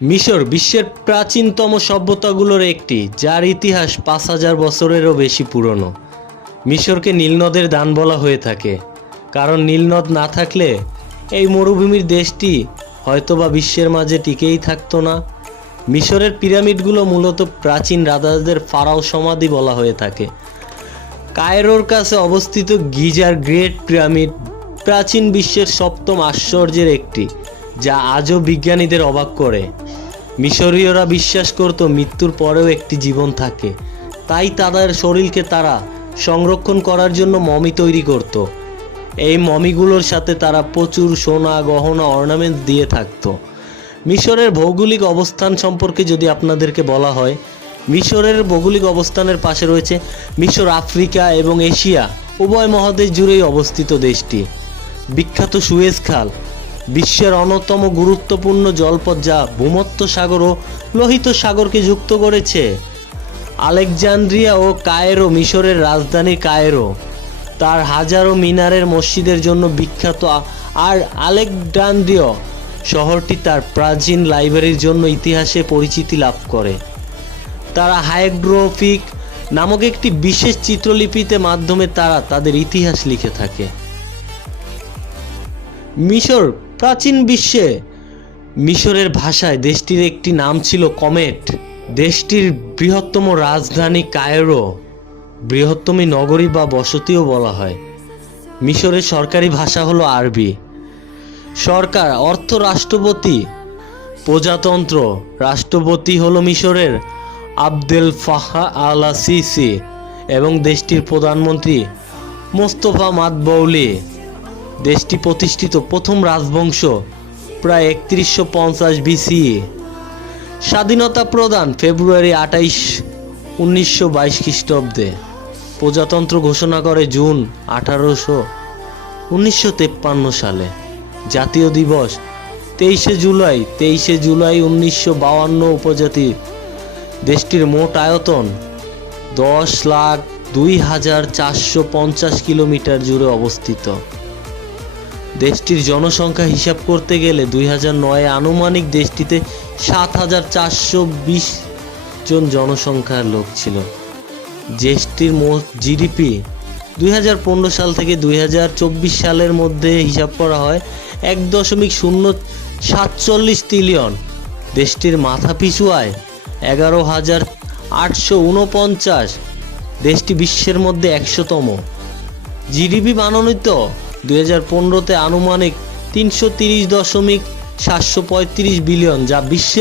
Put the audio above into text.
মিশর বিশ্বের প্রাচীনতম সভ্যতাগুলোর একটি, যার ইতিহাস ৫,০০০ বছরেরও বেশি পুরনো। মিশরকে নীলনদের দান বলা হয়ে থাকে, কারণ নীলনদ না থাকলে এই মরুভূমির দেশটি হয়তোবা বিশ্বের মাঝে টিকেই থাকতো না। মিশরের পিরামিডগুলো মূলত প্রাচীন রাজাদের ফারাও সমাধি বলা হয়ে থাকে। কায়রোর কাছে অবস্থিত গিজার গ্রেট পিরামিড প্রাচীন বিশ্বের সপ্তম আশ্চর্যের একটি, যা আজও বিজ্ঞানীদের অবাক করে। মিশরীয়রা বিশ্বাস করত মৃত্যুর পরেও একটি জীবন থাকে, তাই তাদের শরীরকে তারা সংরক্ষণ করার জন্য মমি তৈরি করত। এই মমিগুলোর সাথে তারা প্রচুর সোনা, গহনা, অর্নামেন্টস দিয়ে থাকত। মিশরের ভৌগোলিক অবস্থান সম্পর্কে যদি আপনাদেরকে বলা হয়, মিশরের ভৌগোলিক অবস্থানের পাশে রয়েছে মিশর। আফ্রিকা এবং এশিয়া উভয় মহাদেশ জুড়েই অবস্থিত দেশটি। বিখ্যাত সুয়েজ খাল বিশ্বের অন্যতম গুরুত্বপূর্ণ জলপথ, যা ভূমধ্য সাগর ও লোহিত সাগরকে যুক্ত করেছে। আলেকজান্দ্রিয়া ও কায়রো মিশরের রাজধানী কায়রো তার হাজারো মিনারের মসজিদের জন্য বিখ্যাত, আর আলেকজান্দ্রিয়া শহরটি তার প্রাচীন লাইব্রেরির জন্য ইতিহাসে পরিচিতি লাভ করে। তারা হাইগ্রোফিক নামক একটি বিশেষ চিত্রলিপিতে মাধ্যমে তারা তাদের ইতিহাস লিখে থাকে। মিশর প্রাচীন বিশ্বে মিশরের ভাষায় দেশটির একটি নাম ছিল কমেট। দেশটির বৃহত্তম রাজধানী কায়রো বৃহত্তম নগরী বা বসতিও বলা হয়। মিশরের সরকারি ভাষা হলো আরবি। সরকার অর্থ রাষ্ট্রপতি। প্রজাতন্ত্র রাষ্ট্রপতি হলো মিশরের আবদেল ফাত্তাহ আল-সিসি এবং দেশটির প্রধানমন্ত্রী মোস্তফা মাতবউলি। দেশটি প্রতিষ্ঠিত প্রথম রাজবংশ প্রায় ৩১৫০ বিসি। স্বাধীনতা প্রদান ফেব্রুয়ারি ২৮, ১৯২২ খ্রিস্টাব্দে। প্রজাতন্ত্র ঘোষণা করে জুন ১৮, ১৯৫৩ সালে। জাতীয় দিবস ২৩শে জুলাই, ১৯৫২ উপজাতি। দেশটির মোট আয়তন ১০,০২,৪৫০ কিলোমিটার জুড়ে অবস্থিত। দেশটির জনসংখ্যা হিসাব করতে গেলে ২০০৯ আনুমানিক দেশটিতে ৭,৪২০ জন জনসংখ্যার লোক ছিল। দেশটির মোট জিডিপি ২০১৫ সাল থেকে ২০২৪ সালের মধ্যে হিসাব করা হয় ১.০৪৭ ট্রিলিয়ন। দেশটির মাথাপিছু আয় ১১,৮৪৯। দেশটি বিশ্বের মধ্যে ১০০তম। জিডিপি মানোন্বিত ২০১৫-তে আনুমানিক ৩৩০.৭৩৫ বিলিয়ন, যা বিশ্বের